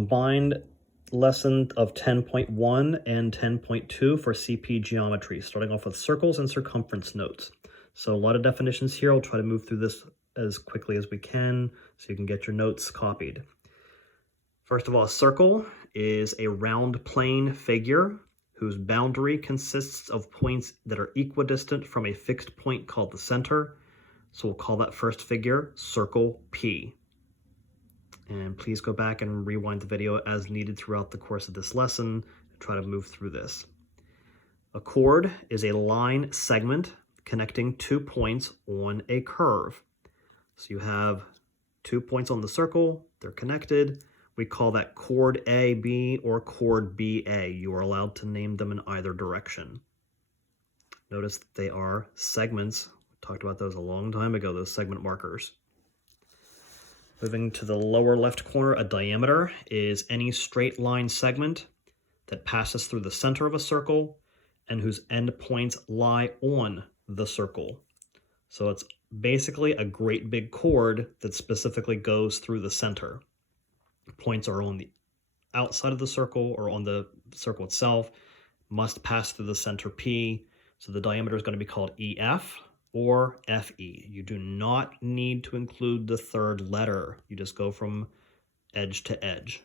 combined lesson of 10.1 and 10.2 for CP geometry, starting off with circles and circumference notes. So a lot of definitions here. I'll try to move through this as quickly as we can so you can get your notes copied. First of all, a circle is a round plane figure whose boundary consists of points that are equidistant from a fixed point called the center. So we'll call that first figure circle P. And please go back and rewind the video as needed throughout the course of this lesson and try to move through this. A chord is a line segment connecting 2 points on a curve. So you have 2 points on the circle, they're connected. We call that chord AB or chord BA. You are allowed to name them in either direction. Notice that they are segments. We talked about those a long time ago, those segment markers. Moving to the lower left corner, a diameter is any straight line segment that passes through the center of a circle and whose endpoints lie on the circle. So it's basically a great big chord that specifically goes through the center. Points are on the outside of the circle or on the circle itself, must pass through the center P. So the diameter is going to be called EF or FE. You do not need to include the third letter. You just go from edge to edge,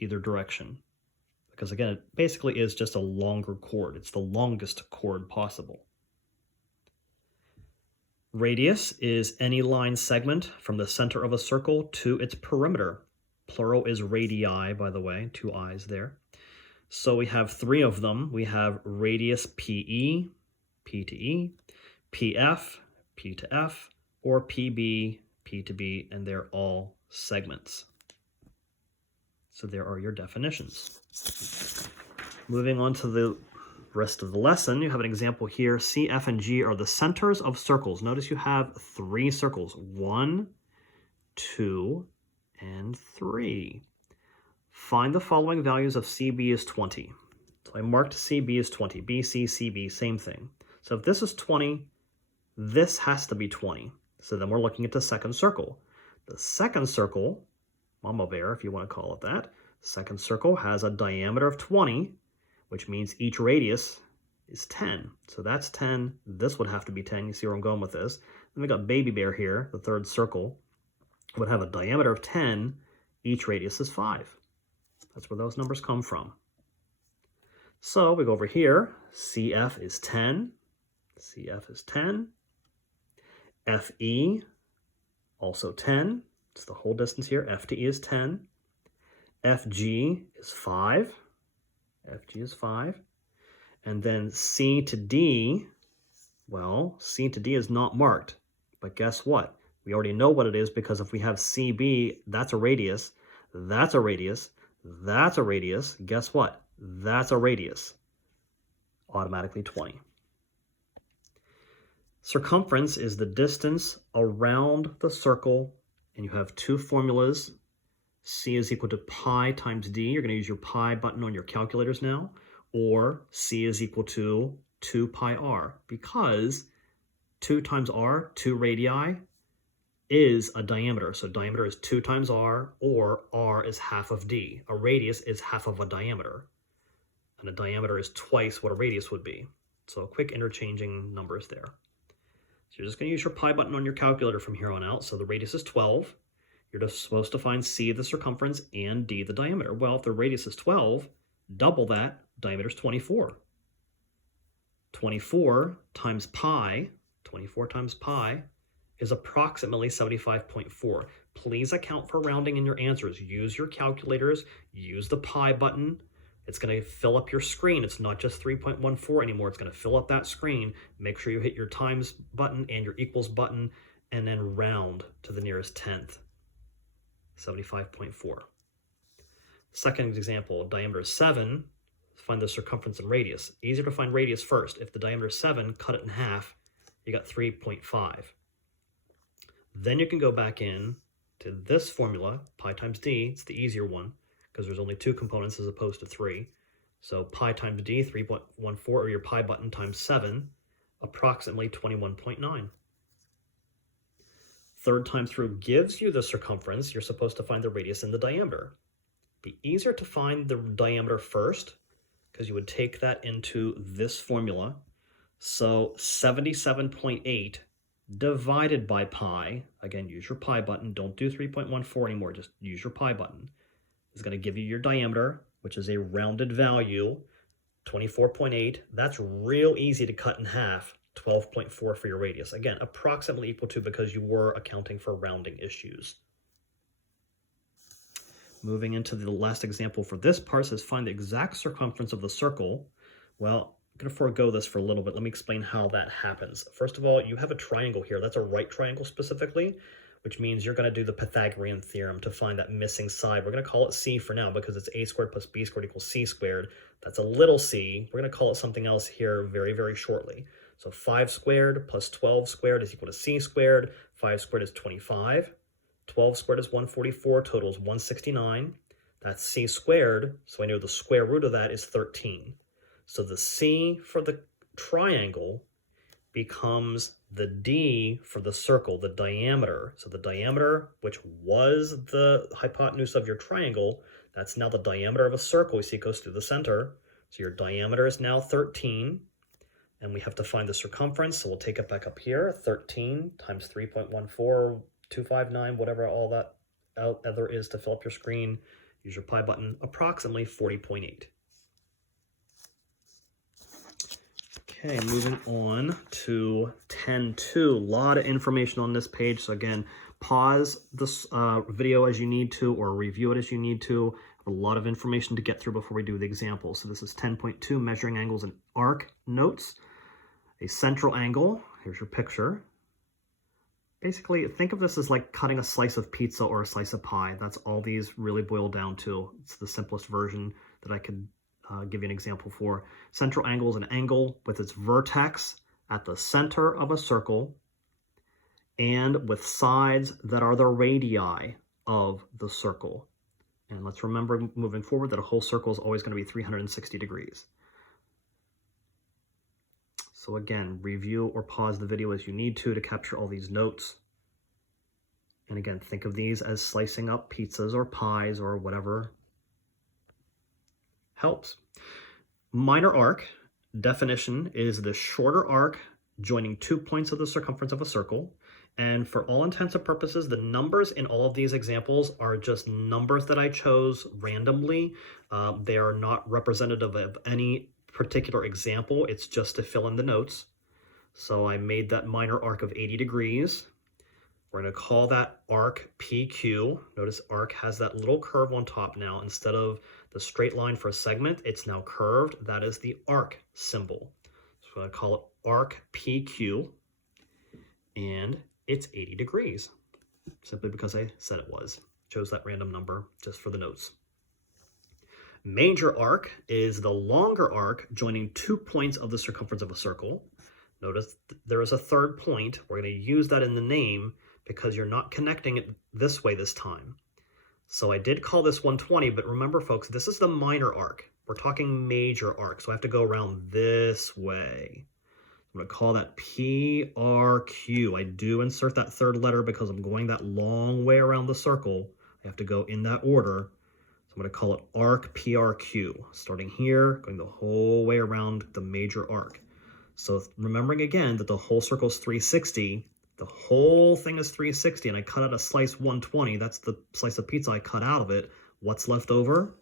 either direction. Because again, it basically is just a longer chord. It's the longest chord possible. Radius is any line segment from the center of a circle to its perimeter. Plural is radii, by the way, 2 I's there. So we have 3 of them. We have radius PE, P to E, PF, P to F, or PB, P to B, and they're all segments. So there are your definitions. Moving on to the rest of the lesson, you have an example here. C, F, and G are the centers of circles. Notice you have 3 circles, 1, 2, and 3. Find the following values of CB is 20. So I marked CB as 20. BC, CB, same thing. So if this is 20, this has to be 20. So then we're looking at the second circle. The second circle, Mama Bear, if you want to call it that, second circle has a diameter of 20, which means each radius is 10. So that's 10. This would have to be 10. You see where I'm going with this. Then we got Baby Bear here, the third circle, would have a diameter of 10. Each radius is 5. That's where those numbers come from. So we go over here. CF is 10. CF is 10. FE, also 10. It's the whole distance here. F to E is 10. FG is 5. FG is 5. And then C to D, well, C to D is not marked. But guess what? We already know what it is because if we have CB, that's a radius, that's a radius, that's a radius. Guess what? That's a radius. Automatically 20. Circumference is the distance around the circle, and you have 2 formulas. C is equal to pi times D. You're going to use your pi button on your calculators now, or C is equal to 2 pi r, because 2 times r, 2 radii, is a diameter. So diameter is 2 times r, or r is half of d. A radius is half of a diameter, and a diameter is twice what a radius would be. So quick interchanging numbers there. So you're just going to use your pi button on your calculator from here on out. So the radius is 12. You're just supposed to find C, the circumference, and D, the diameter. Well, if the radius is 12, double that, diameter is 24. 24 times pi is approximately 75.4. Please account for rounding in your answers. Use your calculators, use the pi button. It's going to fill up your screen. It's not just 3.14 anymore. It's going to fill up that screen. Make sure you hit your times button and your equals button, and then round to the nearest tenth. 75.4. Second example, diameter is 7. Find the circumference and radius. Easier to find radius first. If the diameter is 7, cut it in half. You got 3.5. Then you can go back in to this formula, pi times d. It's the easier one because there's only 2 components as opposed to 3. So pi times d, 3.14, or your pi button times 7, approximately 21.9. Third time through gives you the circumference. You're supposed to find the radius and the diameter. Be easier to find the diameter first, because you would take that into this formula. So 77.8 divided by pi, again, use your pi button, don't do 3.14 anymore, just use your pi button, is going to give you your diameter, which is a rounded value, 24.8. That's real easy to cut in half, 12.4 for your radius. Again, approximately equal to, because you were accounting for rounding issues. Moving into the last example for this part, says find the exact circumference of the circle. Well, I'm going to forego this for a little bit. Let me explain how that happens. First of all, you have a triangle here. That's a right triangle specifically, which means you're going to do the Pythagorean theorem to find that missing side. We're going to call it c for now because it's a squared plus b squared equals c squared. That's a little c. We're going to call it something else here very, very shortly. So 5 squared plus 12 squared is equal to c squared. 5 squared is 25. 12 squared is 144, total is 169. That's c squared, so I know the square root of that is 13. So the c for the triangle becomes the d for the circle, the diameter. So the diameter, which was the hypotenuse of your triangle, that's now the diameter of a circle. You see it goes through the center. So your diameter is now 13. And we have to find the circumference, so we'll take it back up here. 13 times 3.14. 259, whatever all that other is to fill up your screen. Use your pi button, approximately 40.8. Okay, moving on to 10.2. A lot of information on this page. So again, pause this video as you need to, or review it as you need to. A lot of information to get through before we do the example. So this is 10.2, measuring angles and arc notes. A central angle, here's your picture. Basically, think of this as like cutting a slice of pizza or a slice of pie. That's all these really boil down to. It's the simplest version that I could give you an example for. Central angle is an angle with its vertex at the center of a circle and with sides that are the radii of the circle. And let's remember moving forward that a whole circle is always going to be 360 degrees. So again, review or pause the video as you need to capture all these notes. And again, think of these as slicing up pizzas or pies or whatever helps. Minor arc definition is the shorter arc joining 2 points of the circumference of a circle. And for all intents and purposes, the numbers in all of these examples are just numbers that I chose randomly. They are not representative of any particular example. It's just to fill in the notes. So I made that minor arc of 80 degrees. We're going to call that arc PQ. Notice arc has that little curve on top now. Instead of the straight line for a segment, it's now curved. That is the arc symbol. So I'm going to call it arc PQ. And it's 80 degrees, simply because I said it was. Chose that random number just for the notes. Major arc is the longer arc joining 2 points of the circumference of a circle. Notice there is a third point. We're going to use that in the name because you're not connecting it this way this time. So I did call this 120, but remember folks, this is the minor arc. We're talking major arc, so I have to go around this way. I'm going to call that PRQ. I do insert that third letter because I'm going that long way around the circle. I have to go in that order. So I'm going to call it arc PRQ, starting here, going the whole way around the major arc. So remembering again that the whole circle is 360, the whole thing is 360, and I cut out a slice 120. That's the slice of pizza I cut out of it. What's left over?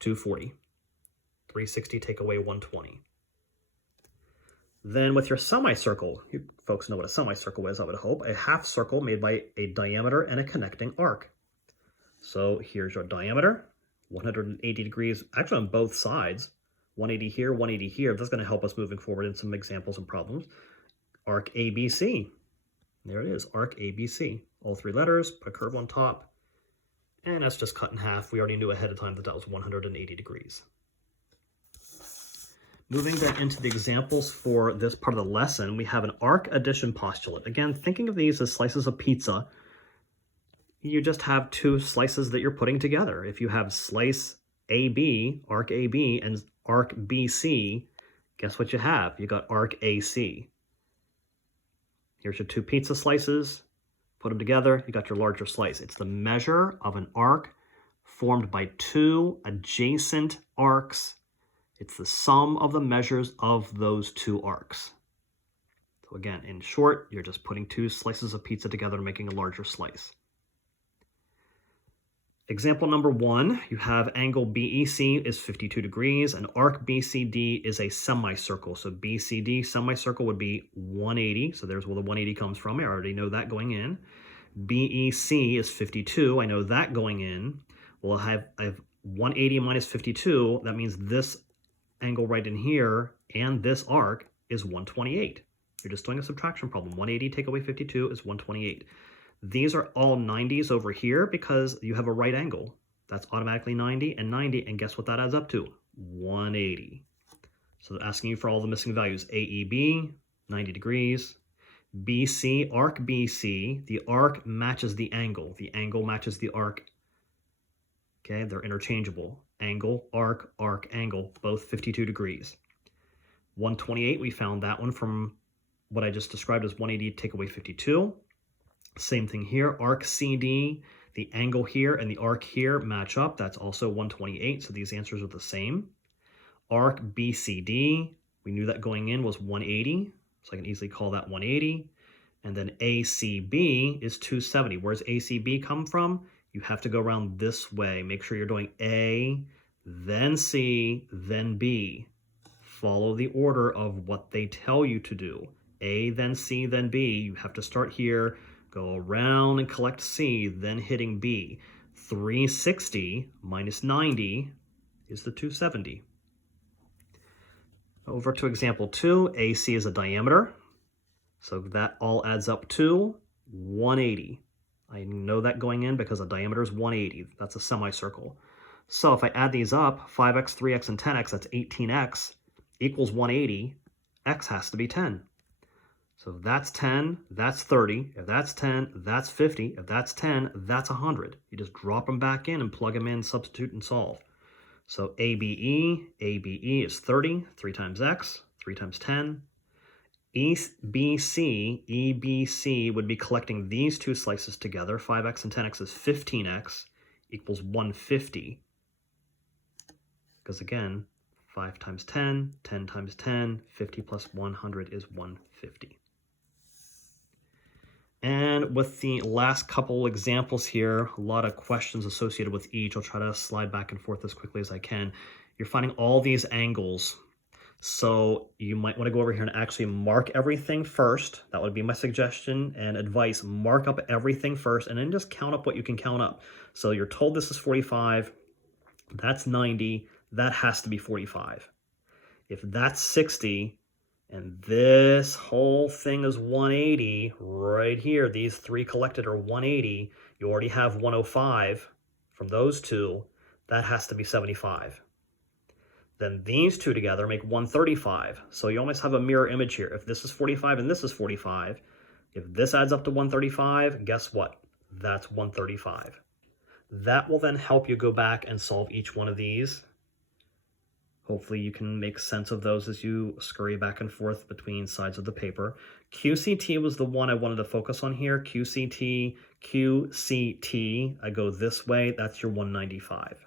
240. 360 take away 120. Then with your semicircle, you folks know what a semicircle is, I would hope, a half circle made by a diameter and a connecting arc. So here's your diameter, 180 degrees, actually on both sides, 180 here, 180 here. That's going to help us moving forward in some examples and problems. Arc ABC. There it is, arc ABC. All 3 letters, put a curve on top, and that's just cut in half. We already knew ahead of time that that was 180 degrees. Moving then into the examples for this part of the lesson, we have an arc addition postulate. Again, thinking of these as slices of pizza, you just have 2 slices that you're putting together. If you have slice AB, arc AB, and arc BC, guess what you have? You got arc AC. Here's your 2 pizza slices. Put them together, you got your larger slice. It's the measure of an arc formed by two adjacent arcs. It's the sum of the measures of those two arcs. So again, in short, you're just putting two slices of pizza together and making a larger slice. Example number 1, you have angle BEC is 52 degrees, and arc BCD is a semicircle. So BCD semicircle would be 180. So there's where the 180 comes from. I already know that going in. BEC is 52. I know that going in. Well, I have 180 minus 52. That means this angle right in here and this arc is 128. You're just doing a subtraction problem. 180 take away 52 is 128. These are all 90s over here because you have a right angle. That's automatically 90 and 90, and guess what that adds up to? 180. So they're asking you for all the missing values. AEB, 90 degrees. BC, arc BC, the arc matches the angle. The angle matches the arc. Okay, they're interchangeable. Angle, arc, angle, both 52 degrees. 128, we found that one from what I just described as 180 take away 52. Same thing here, arc CD, the angle here and the arc here match up. That's also 128, so these answers are the same. Arc BCD, we knew that going in was 180, so I can easily call that 180. And then ACB is 270. Where does ACB come from? You have to go around this way. Make sure you're doing A, then C, then B. Follow the order of what they tell you to do. A, then C, then B. You have to start here, go around and collect C, then hitting B. 360 minus 90 is the 270. Over to example 2, AC is a diameter. So that all adds up to 180. I know that going in because a diameter is 180. That's a semicircle. So if I add these up, 5x, 3x, and 10x, that's 18x, equals 180. X has to be 10. So if that's 10, that's 30. If that's 10, that's 50. If that's 10, that's 100. You just drop them back in and plug them in, substitute, and solve. So ABE is 30, 3 times x, 3 times 10. EBC would be collecting these two slices together. 5x and 10x is 15x equals 150. Because again, 5 times 10, 10 times 10, 50 plus 100 is 150. And with the last couple examples here, a lot of questions associated with each. I'll try to slide back and forth as quickly as I can. You're finding all these angles. So you might want to go over here and actually mark everything first. That would be my suggestion and advice. Mark up everything first and then just count up what you can count up. So you're told this is 45. That's 90. That has to be 45. If that's 60, and this whole thing is 180, right here, these three collected are 180, you already have 105 from those two, that has to be 75. Then these two together make 135. So you almost have a mirror image here. If this is 45 and this is 45, if this adds up to 135, guess what? That's 135. That will then help you go back and solve each one of these. Hopefully you can make sense of those as you scurry back and forth between sides of the paper. QCT was the one I wanted to focus on here. QCT, I go this way, that's your 195.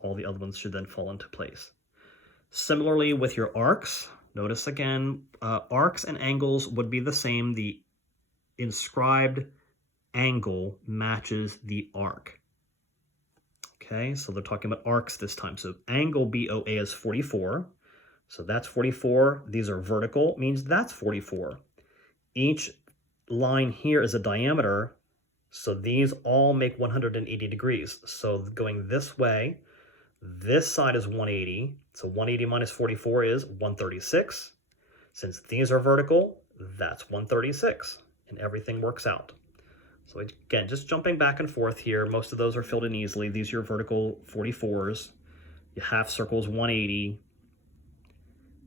All the other ones should then fall into place. Similarly with your arcs, notice again, arcs and angles would be the same. The inscribed angle matches the arc. Okay, so they're talking about arcs this time. So angle BOA is 44. So that's 44. These are vertical, means that's 44. Each line here is a diameter. So these all make 180 degrees. So going this way, this side is 180. So 180 minus 44 is 136. Since these are vertical, that's 136. And everything works out. So again, just jumping back and forth here. Most of those are filled in easily. These are your vertical 44s. Your half circles 180.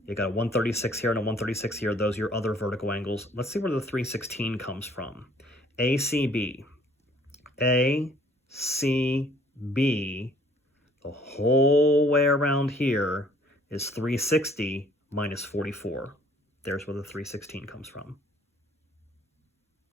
You got a 136 here and a 136 here. Those are your other vertical angles. Let's see where the 316 comes from. ACB. ACB. The whole way around here is 360 minus 44. There's where the 316 comes from.